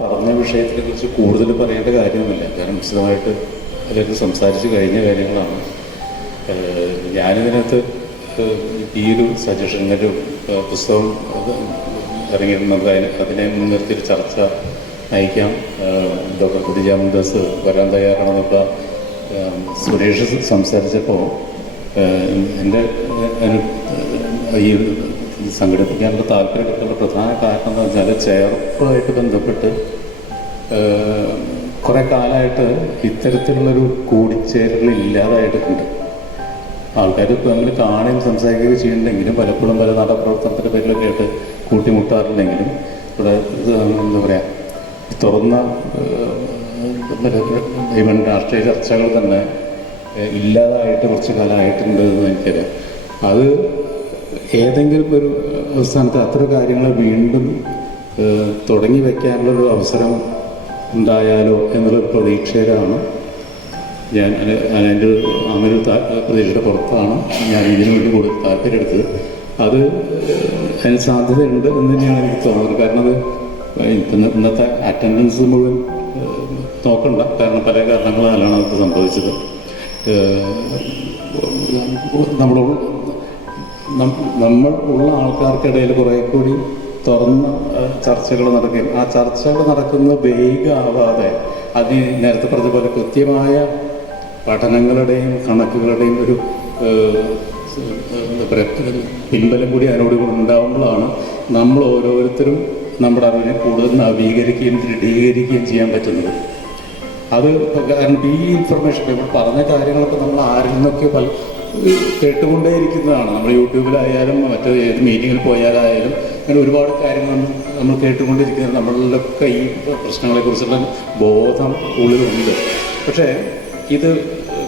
പറഞ്ഞ വിഷയത്തിനെ കുറിച്ച് കൂടുതൽ പറയേണ്ട കാര്യമൊന്നുമില്ല കാരണം വിശദമായിട്ട് അതിലേക്ക് സംസാരിച്ച് കഴിഞ്ഞ കാര്യങ്ങളാണ്. ഞാനിതിനകത്ത് ഈ ഒരു സജഷൻ ഒരു പുസ്തകം ഇറങ്ങിയിട്ട് നമുക്ക് അതിനെ അതിനെ മുൻനിർത്തി ചർച്ച നയിക്കാം. ഡോക്ടർ ഡോക്ടർ കുടിജാമദാസ് വരാൻ തയ്യാറാണെന്നൊക്കെ സുരേഷ് സംസാരിച്ചപ്പോൾ എന്റെ ഈ സംഘടിപ്പിക്കാനുള്ള താല്പര്യപ്പെട്ടുള്ള പ്രധാന കാരണം എന്ന് വെച്ചാൽ ചേർപ്പുമായിട്ട് ബന്ധപ്പെട്ട് കുറെ കാലമായിട്ട് ഇത്തരത്തിലുള്ളൊരു കൂടിച്ചേരൽ ഇല്ലാതായിട്ടുണ്ട്. ആൾക്കാർ അങ്ങനെ കാണുകയും സംസാരിക്കുകയും ചെയ്യുന്നുണ്ടെങ്കിലും പലപ്പോഴും പല നാടപ്രവർത്തനത്തിന്റെ പേരിലൊക്കെ ആയിട്ട് കൂട്ടിമുട്ടാറുണ്ടെങ്കിലും ഇവിടെ എന്താ പറയുക തുറന്ന ഈവൻ രാഷ്ട്രീയ ചർച്ചകൾ തന്നെ ഇല്ലാതായിട്ട് കുറച്ച് കാലമായിട്ടുണ്ട് എന്ന് എനിക്കറിയാം. അത് ഏതെങ്കിലും ഒരു സ്ഥാനത്ത് അത്ര കാര്യങ്ങൾ വീണ്ടും തുടങ്ങി വയ്ക്കാനുള്ളൊരു അവസരം ഉണ്ടായാലോ എന്നുള്ള പ്രതീക്ഷയിലാണ് ഞാൻ ഒരു അങ്ങനെ പ്രതീക്ഷയുടെ പുറത്താണ് ഞാൻ ഇതിനു വേണ്ടി കൂടുതൽ താല്പര്യമെടുത്തത് അത് അതിന് സാധ്യതയുണ്ട് എന്ന് തന്നെയാണ് എനിക്ക് തോന്നുന്നത് കാരണം അത് ഇന്നത്തെ അറ്റൻഡൻസ് മുഴുവൻ നോക്കണ്ട കാരണം പല കാരണങ്ങളാലാണ് അത് സംഭവിച്ചത് നമ്മൾ നമ്മൾ ഉള്ള ആൾക്കാർക്കിടയിൽ കുറെ കൂടി തുറന്ന ചർച്ചകൾ നടക്കുകയും ആ ചർച്ചകൾ നടക്കുന്ന വേഗമാവാതെ അതിന് നേരത്തെ പറഞ്ഞ പോലെ കൃത്യമായ പഠനങ്ങളുടെയും കണക്കുകളുടെയും ഒരു പിൻബലം കൂടി അതിനോട് ഉണ്ടാവുമ്പോഴാണ് നമ്മൾ ഓരോരുത്തരും നമ്മുടെ അറിവിനെ കൂടുതൽ നവീകരിക്കുകയും ദൃഢീകരിക്കുകയും ചെയ്യാൻ പറ്റുന്നത്. അത് കാരണം ഈ ഇൻഫർമേഷൻ ഇപ്പോൾ പറഞ്ഞ കാര്യങ്ങളൊക്കെ നമ്മൾ ആരിൽ നിന്നൊക്കെ പല കേട്ടുകൊണ്ടേയിരിക്കുന്നതാണ്. നമ്മൾ യൂട്യൂബിലായാലും മറ്റു ഏത് മീറ്റിങ്ങിൽ പോയാലായാലും അങ്ങനെ ഒരുപാട് കാര്യങ്ങൾ നമ്മൾ കേട്ടുകൊണ്ടിരിക്കുന്നത്. നമ്മളിലൊക്കെ ഈ പ്രശ്നങ്ങളെക്കുറിച്ചുള്ള ബോധം ഉള്ളിലുണ്ട്. പക്ഷേ ഇത്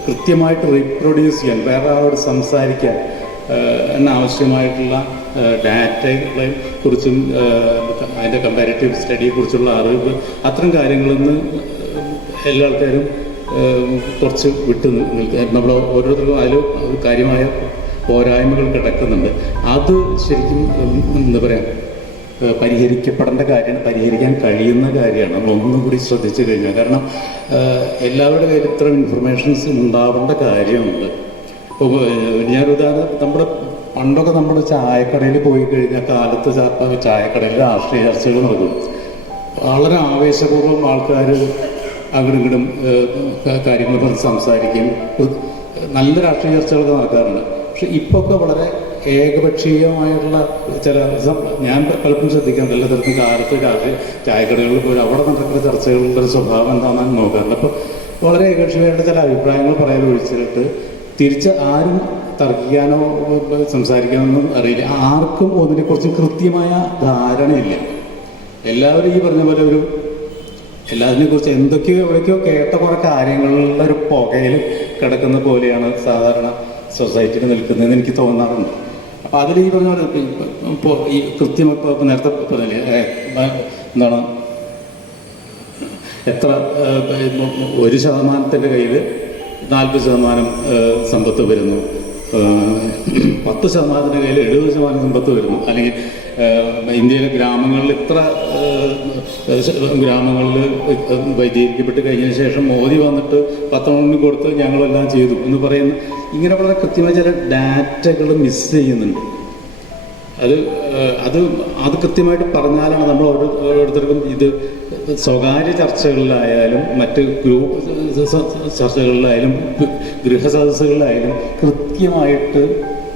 കൃത്യമായിട്ട് റീപ്രൊഡ്യൂസ് ചെയ്യാൻ വേറെ ആളോട് സംസാരിക്കാൻ എന്നാവശ്യമായിട്ടുള്ള ഡാറ്റകളെ കുറിച്ചും അതിന്റെ കമ്പാരിറ്റീവ് സ്റ്റഡിയെക്കുറിച്ചുള്ള അറിവ് അത്തരം കാര്യങ്ങളൊന്നും എല്ലാ ആൾക്കാരും കുറച്ച് വിട്ടു നിൽക്കുക. നമ്മൾ ഓരോരുത്തർക്കും അതിൽ കാര്യമായ പോരായ്മകൾ കിടക്കുന്നുണ്ട്. അത് ശരിക്കും എന്താ പറയുക പരിഹരിക്കപ്പെടേണ്ട കാര്യമാണ് പരിഹരിക്കാൻ കഴിയുന്ന കാര്യമാണ്. നമ്മളൊന്നും കൂടി ശ്രദ്ധിച്ചു കഴിഞ്ഞാൽ. കാരണം എല്ലാവരുടെ കയ്യിൽ ഇത്ര ഇൻഫർമേഷൻസ് ഉണ്ടാവേണ്ട കാര്യമുണ്ട്. ഇപ്പോൾ ഞാൻ ഉദാഹരണം നമ്മുടെ പണ്ടൊക്കെ നമ്മൾ ചായക്കടയിൽ പോയി കഴിഞ്ഞാൽ കാലത്ത് ചായക്കടയിൽ രാഷ്ട്രീയ ചർച്ചകൾ നടക്കും. വളരെ ആവേശപൂർവം ആൾക്കാർ അങ്ങോട്ടും ഇങ്ങോട്ടും കാര്യങ്ങൾ പറഞ്ഞ് സംസാരിക്കും നല്ല രാഷ്ട്രീയ ചർച്ചകളൊക്കെ നടക്കാറുണ്ട്. പക്ഷെ ഇപ്പോൾ ഒക്കെ വളരെ ഏകപക്ഷീയമായുള്ള ചില ഞാൻ പലപ്പോഴും ശ്രദ്ധിക്കാറുണ്ട് എല്ലാ തരത്തിലും കാലത്ത് കാലത്ത് ചായക്കടകളിൽ പോലും അവിടെ നടക്കുന്ന ചർച്ചകളുടെ ഒരു സ്വഭാവം എന്താണെന്ന് നോക്കാറുണ്ട്. അപ്പോൾ വളരെ ഏകപക്ഷീയമായിട്ട് ചില അഭിപ്രായങ്ങൾ പറയാൻ ഒഴിച്ചിട്ട് തിരിച്ച് ആരും തർക്കിക്കാനോ സംസാരിക്കാനൊന്നും അറിയില്ല. ആർക്കും അതിനെക്കുറിച്ച് കൃത്യമായ ധാരണയില്ല. എല്ലാവരും ഈ പറഞ്ഞ പോലെ ഒരു എല്ലാതിനെ കുറിച്ച് എന്തൊക്കെയോ എവിടേക്കോ കേട്ട കുറെ കാര്യങ്ങളുടെ ഒരു പുകയിൽ കിടക്കുന്ന പോലെയാണ് സാധാരണ സൊസൈറ്റിയിൽ നിൽക്കുന്നതെന്ന് എനിക്ക് തോന്നാറുണ്ട്. അപ്പൊ അതിൽ ഈ പറഞ്ഞ പോലെ ഇപ്പൊ- ഇപ്പൊ ഈ കൃത്യം ഇപ്പൊ നേരത്തെ പറഞ്ഞില്ലേ എന്താണ് എത്ര ഒരു ശതമാനത്തിന്റെ കയ്യിൽ നാൽപ്പത് ശതമാനം സമ്പത്ത് വരുന്നു. പത്ത് ശതമാനത്തിന്റെ കയ്യിൽ എഴുപത് ശതമാനം സമ്പത്ത് വരുന്നു. അല്ലെങ്കിൽ ഇന്ത്യയിലെ ഗ്രാമങ്ങളിൽ ഇത്ര ഗ്രാമങ്ങളിൽ വൈദ്യീകരിക്കപ്പെട്ട് കഴിഞ്ഞതിന് ശേഷം മോദി വന്നിട്ട് പത്തെണ്ണം കൊടുത്ത് ഞങ്ങളെല്ലാം ചെയ്തു എന്ന് പറയുന്ന ഇങ്ങനെ വളരെ കൃത്യമായ ചില ഡാറ്റകൾ മിസ് ചെയ്യുന്നുണ്ട്. അത് അത് അത് കൃത്യമായിട്ട് പറഞ്ഞാലാണ് നമ്മൾ ഓരോ ഓരോരുത്തർക്കും ഇത് സ്വകാര്യ ചർച്ചകളിലായാലും മറ്റ് ഗ്രൂപ്പ് ചർച്ചകളിലായാലും ഗൃഹസദസ്സുകളിലായാലും കൃത്യമായിട്ട്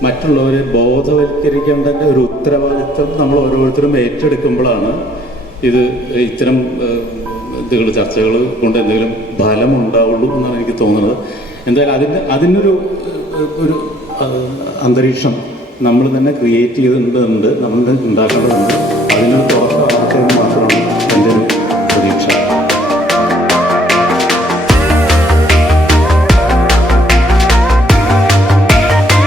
മറ്റുള്ളവരെ ബോധവൽക്കരിക്കേണ്ട ഒരു ഉത്തരവാദിത്വം നമ്മൾ ഓരോരുത്തരും ഏറ്റെടുക്കുമ്പോഴാണ് ഇത് ഇത്തരം ഇതുകൾ ചർച്ചകൾ കൊണ്ട് എന്തെങ്കിലും ഫലം ഉണ്ടാവുള്ളൂ എന്നാണ് എനിക്ക് തോന്നുന്നത്. എന്തായാലും അതിന്റെ അതിനൊരു ഒരു അന്തരീക്ഷം നമ്മൾ തന്നെ ക്രിയേറ്റ് ചെയ്തിട്ടുണ്ട് നമ്മൾ ഉണ്ടാക്കേണ്ടതുണ്ട്.